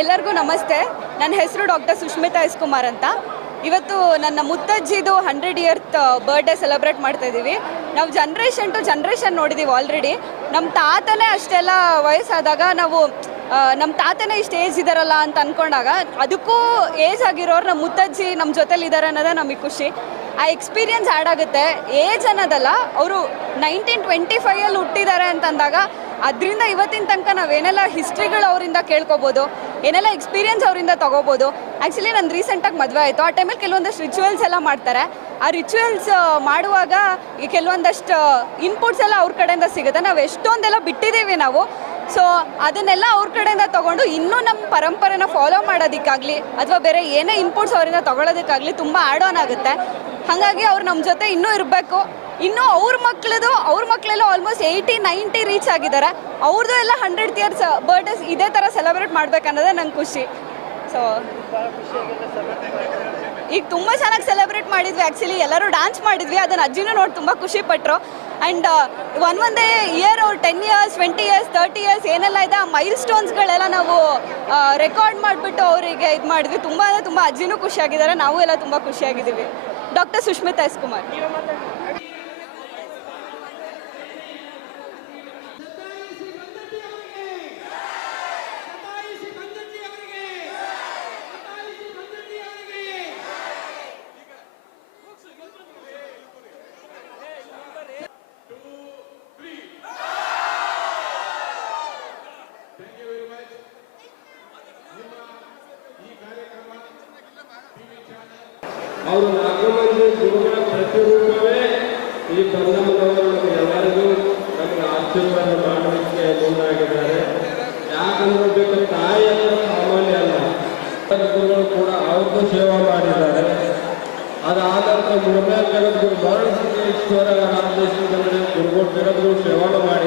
ಎಲ್ಲರಿಗೂ ನಮಸ್ತೆ. ನನ್ನ ಹೆಸರು ಡಾಕ್ಟರ್ ಸುಷ್ಮಿತಾ ಎಸ್ ಕುಮಾರ್ ಅಂತ. ಇವತ್ತು ನನ್ನ ಮುತ್ತಜ್ಜಿದು ಹಂಡ್ರೆಡ್ ಇಯರ್ತ್ ಬರ್ಡೇ ಸೆಲೆಬ್ರೇಟ್ ಮಾಡ್ತಾ ಇದ್ದೀವಿ ನಾವು ಜನ್ರೇಷನ್ ಟು ಜನ್ರೇಷನ್ ನೋಡಿದ್ದೀವಿ ಆಲ್ರೆಡಿ ನಮ್ಮ ತಾತನೇ ಅಷ್ಟೆಲ್ಲ ವಯಸ್ಸಾದಾಗ ನಾವು ನಮ್ಮ ತಾತನೇ ಇಷ್ಟು ಏಜ್ ಇದ್ದಾರಲ್ಲ ಅಂತ ಅಂದ್ಕೊಂಡಾಗ ಅದಕ್ಕೂ ಏಜ್ ಆಗಿರೋರು ನಮ್ಮ ಮುತ್ತಜ್ಜಿ ನಮ್ಮ ಜೊತೆಲಿ ಇದ್ದಾರೆ ಅನ್ನೋದೇ ನಮಗೆ ಖುಷಿ. ಆ ಎಕ್ಸ್ಪೀರಿಯನ್ಸ್ ಆ್ಯಡ್ ಆಗುತ್ತೆ. ಏಜ್ ಅನ್ನೋದಲ್ಲ, ಅವರು ನೈನ್ಟೀನ್ ಟ್ವೆಂಟಿ ಫೈವಲ್ಲಿ ಹುಟ್ಟಿದ್ದಾರೆ ಅಂತಂದಾಗ ಅದರಿಂದ ಇವತ್ತಿನ ತನಕ ನಾವೇನೆಲ್ಲ ಹಿಸ್ಟ್ರಿಗಳು ಅವರಿಂದ ಕೇಳ್ಕೊಬೋದು, ಏನೆಲ್ಲ ಎಕ್ಸ್ಪೀರಿಯನ್ಸ್ ಅವರಿಂದ ತಗೋಬೋದು. ಆ್ಯಕ್ಚುಲಿ ನಂದು ರೀಸೆಂಟಾಗಿ ಮದುವೆ ಆಯಿತು. ಆ ಟೈಮಲ್ಲಿ ಕೆಲವೊಂದಷ್ಟು ರಿಚುವಲ್ಸ್ ಎಲ್ಲ ಮಾಡ್ತಾರೆ. ಆ ರಿಚುವಲ್ಸ್ ಮಾಡುವಾಗ ಈ ಕೆಲವೊಂದಷ್ಟು ಇನ್ಪುಟ್ಸ್ ಎಲ್ಲ ಅವ್ರ ಕಡೆಯಿಂದ ಸಿಗುತ್ತೆ. ನಾವು ಎಷ್ಟೊಂದೆಲ್ಲ ಬಿಟ್ಟಿದ್ದೀವಿ ನಾವು. ಸೊ ಅದನ್ನೆಲ್ಲ ಅವ್ರ ಕಡೆಯಿಂದ ತಗೊಂಡು ಇನ್ನೂ ನಮ್ಮ ಪರಂಪರೆನ ಫಾಲೋ ಮಾಡೋದಕ್ಕಾಗಲಿ, ಅಥವಾ ಬೇರೆ ಏನೇ ಇನ್ಪುಟ್ಸ್ ಅವರಿಂದ ತೊಗೊಳೋದಕ್ಕಾಗಲಿ ತುಂಬ ಆ್ಯಡ್ ಆನ್ ಆಗುತ್ತೆ. ಹಾಗಾಗಿ ಅವ್ರು ನಮ್ಮ ಜೊತೆ ಇನ್ನೂ ಇರಬೇಕು. ಇನ್ನೂ ಅವ್ರ ಮಕ್ಳದು, ಅವ್ರ ಮಕ್ಕಳೆಲ್ಲ ಆಲ್ಮೋಸ್ಟ್ ಏಯ್ಟಿ ನೈಂಟಿ ರೀಚ್ ಆಗಿದ್ದಾರೆ. ಅವ್ರದ್ದು ಎಲ್ಲ ಹಂಡ್ರೆಡ್ ಇಯರ್ಸ್ ಬರ್ಡೇಸ್ ಇದೇ ಥರ ಸೆಲೆಬ್ರೇಟ್ ಮಾಡ್ಬೇಕನ್ನೋದೇ ನಂಗೆ ಖುಷಿ. ಸೊ ಈಗ ತುಂಬ ಚೆನ್ನಾಗಿ ಸೆಲೆಬ್ರೇಟ್ ಮಾಡಿದ್ವಿ. ಆ್ಯಕ್ಚುಲಿ ಎಲ್ಲರೂ ಡ್ಯಾನ್ಸ್ ಮಾಡಿದ್ವಿ. ಅದನ್ನು ಅಜ್ಜಿನೂ ನೋಡಿ ತುಂಬ ಖುಷಿ ಪಟ್ಟರು ಆ್ಯಂಡ್ ಒನ್ ಒಂದೇ ಇಯರ್ ಅವ್ರು ten years twenty years thirty years ಏನೆಲ್ಲ ಇದೆ, ಆ ಮೈಲ್ ಸ್ಟೋನ್ಸ್ಗಳೆಲ್ಲ ನಾವು ರೆಕಾರ್ಡ್ ಮಾಡಿಬಿಟ್ಟು ಅವರಿಗೆ ಇದು ಮಾಡಿದ್ವಿ. ತುಂಬ ಅಂದರೆ ತುಂಬ ಅಜ್ಜಿನೂ ಖುಷಿಯಾಗಿದ್ದಾರೆ ನಾವು ಎಲ್ಲ ತುಂಬ ಖುಷಿಯಾಗಿದ್ದೀವಿ ಡಾಕ್ಟರ್ ಸುಷ್ಮಿತಾ ಎಸ್ ಕುಮಾರ್. ಅವರು ನಾಲ್ಕು ಮಂದಿ ಗುರುಗಳ ಪ್ರತಿರೂಪವೇ ಈ ಬಂಧಮದವರು ನಮಗೆ ಎಲ್ಲರಿಗೂ ನಮಗೆ ಆಶೀರ್ವಾದ ಮಾಡಲಿಕ್ಕೆ ಮುಂದಾಗಿದ್ದಾರೆ. ಯಾಕಂದ್ರೆ ತಾಯಿ ಸಾಮಾನ್ಯ ಅಲ್ಲ. ಕೂಡ ಅವ್ರಿಗೂ ಸೇವಾ ಮಾಡಿದ್ದಾರೆ. ಅದಾದ ನಂತರ ಜಗದ್ಗುರು ಬಾಣಸಿದ್ದೇಶ್ವರ ರಾಮದೇಶದಲ್ಲಿ ಗುರುಗಳು ಜಗದ್ಗುರು ಮಾಡಿದ್ದಾರೆ